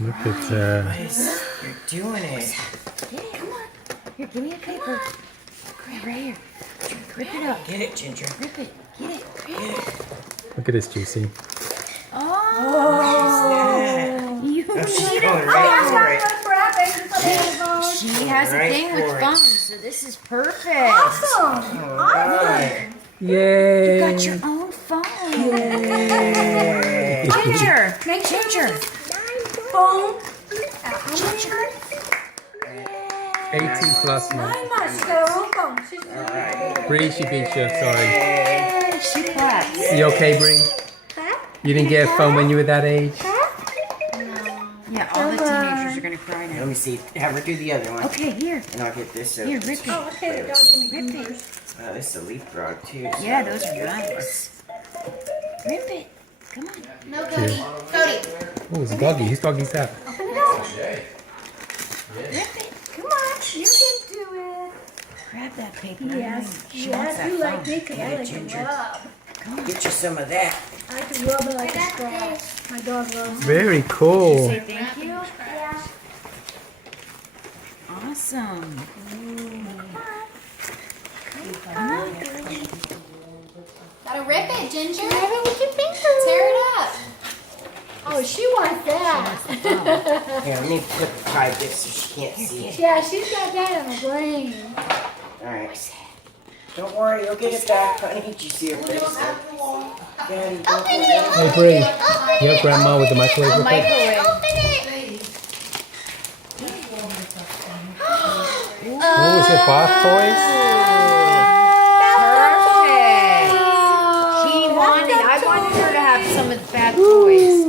Look at that. You're doing it. Get it, come on. Here, give me a paper. Grab right here. Rip it up. Get it, Ginger. Rip it. Get it. Look at this, Juicy. Oh, you Oh, she's need going a right for it. She has a Right thing with for it. phones, so this is perfect. Awesome. Alright. Yay! You got your own phone. Yay. Ginger. Make sure Ginger. phone. 18 plus now. She got her own phone. She's Bree, she beat you. Sorry. She claps. You okay, Bree? You didn't get a phone when you were that age? Yeah, all the teenagers are gonna cry Let now. me see. Have her do the other one. Okay, here. And I'll get this. Here, rip it. okay, the dog give me Rip it. This is a leapfrog too. so Yeah, those that's are good. nice. Rip it. Come on. No, Cody. Cody. Oh, it's a doggy. Whose doggy's that? Open it up. Rip it. Come on. You can do it. Grab that paper. Yes. She wants Yes, that you like phone. me because I like to rub. Get you some of that. I like to rub it like a scratch. My dog loves it. Very cool. Say thank you. Awesome. Gotta rip it, Ginger. Rip it with your fingers. Tear it up. Oh, she wants that. Here, let me hide this so she can't see it. Yeah, she's got that in her brain. Alright. Don't worry, you'll get it back, honey. Did you see her face? Daddy, don't Open worry. it. Hey, Bree. You have grandma with the microwave real quick? Microwave. Open it. What was it, bath toys? Perfect. She wanted, I wanted her to have some of the bad toys.